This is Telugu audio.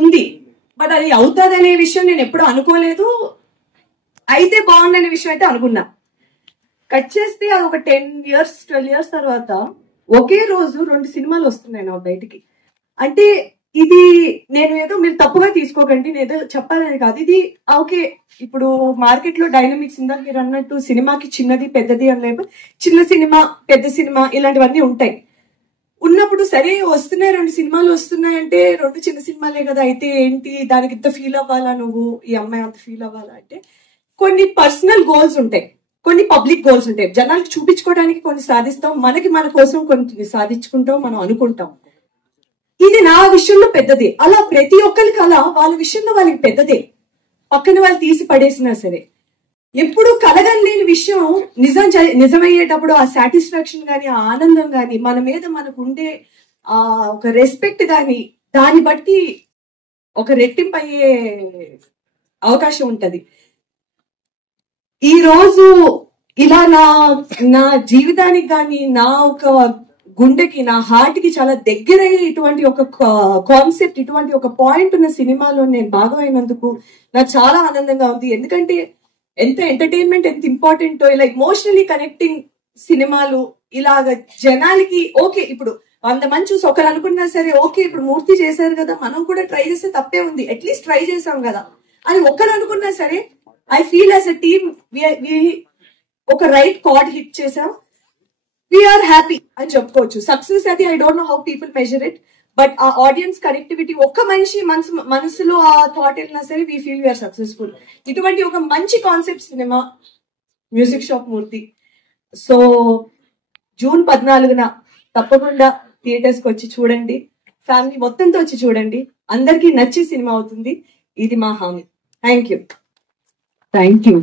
ఉంది. బట్ అది అవుతుంది అనే విషయం నేను ఎప్పుడు అనుకోలేదు. అయితే బాగుందనే విషయం అయితే అనుకున్నా. కట్ చేస్తే అది ఒక 10 years 12 years తర్వాత ఒకే రోజు 2 సినిమాలు వస్తున్నాయి నా బయటికి. అంటే ఇది నేను ఏదో మీరు తప్పుగా తీసుకోకండి, నేను ఏదో చెప్పాలని కాదు. ఇది ఓకే, ఇప్పుడు మార్కెట్ లో డైనమిక్స్ ఇందాక మీరు అన్నట్టు సినిమాకి చిన్నది పెద్దది అని లేకపోతే చిన్న సినిమా పెద్ద సినిమా ఇలాంటివన్నీ ఉంటాయి. ఉన్నప్పుడు సరే వస్తున్నాయి 2 సినిమాలు వస్తున్నాయి అంటే 2 చిన్న సినిమాలే కదా, అయితే ఏంటి దానికి ఇంత ఫీల్ అవ్వాలా, నువ్వు ఈ అమ్మాయి అంత ఫీల్ అవ్వాలా అంటే కొన్ని పర్సనల్ గోల్స్ ఉంటాయి, కొన్ని పబ్లిక్ గోల్స్ ఉంటాయి. జనాలకు చూపించుకోవడానికి కొన్ని సాధిస్తాం, మనకి మన కోసం కొన్ని సాధించుకుంటాం, మనం అనుకుంటాం. ఇది నా విషయంలో పెద్దదే. అలా ప్రతి ఒక్కరికి అలా వాళ్ళ విషయంలో వాళ్ళకి పెద్దదే, పక్కన వాళ్ళు తీసి పడేసినా సరే. ఎప్పుడు కలగలేని విషయం నిజమయ్యేటప్పుడు ఆ సాటిస్ఫాక్షన్ గాని, ఆ ఆనందం గాని, మన మీద మనకు ఉండే ఆ ఒక రెస్పెక్ట్ గాని, దాన్ని బట్టి ఒక రెట్టింపు అయ్యే అవకాశం ఉంటది. ఈ రోజు ఇలా నా జీవితానికి కానీ, నా ఒక గుండెకి, నా హార్ట్ కి చాలా దగ్గరయ్యే ఇటువంటి ఒక కాన్సెప్ట్, ఇటువంటి ఒక పాయింట్ ఉన్న సినిమాలో నేను భాగమైనందుకు నాకు చాలా ఆనందంగా ఉంది. ఎందుకంటే ఎంత ఎంటర్టైన్మెంట్ ఎంత ఇంపార్టెంటో, ఇలా ఇమోషనలీ కనెక్టింగ్ సినిమాలు ఇలాగ జనాలకి ఓకే, ఇప్పుడు 100 మంది చూసి ఒకరు అనుకున్నా సరే ఓకే, ఇప్పుడు మూర్తి చేశారు కదా, మనం కూడా ట్రై చేస్తే తప్పే ఉంది, అట్లీస్ట్ ట్రై చేసాం కదా అని ఒక్కరు అనుకున్నా సరే, I feel as a team ఒక రైట్ కార్డ్ హిట్ చేసాం, వీఆర్ హ్యాపీ అని చెప్పుకోవచ్చు. సక్సెస్ అది I don't know how people measure it, but ఆ ఆడియన్స్ కనెక్టివిటీ, ఒక్క మనిషి మనసులో ఆ థాట్ వెళ్ళినా సరే వీ ఫీల్ వీఆర్ సక్సెస్ఫుల్. ఇటువంటి ఒక మంచి కాన్సెప్ట్ సినిమా మ్యూజిక్ షాప్ మూర్తి. సో June 14న తప్పకుండా థియేటర్స్ కి వచ్చి చూడండి, ఫ్యామిలీ మొత్తంతో వచ్చి చూడండి, అందరికీ నచ్చే సినిమా అవుతుంది, ఇది మా హామీ. Thank you.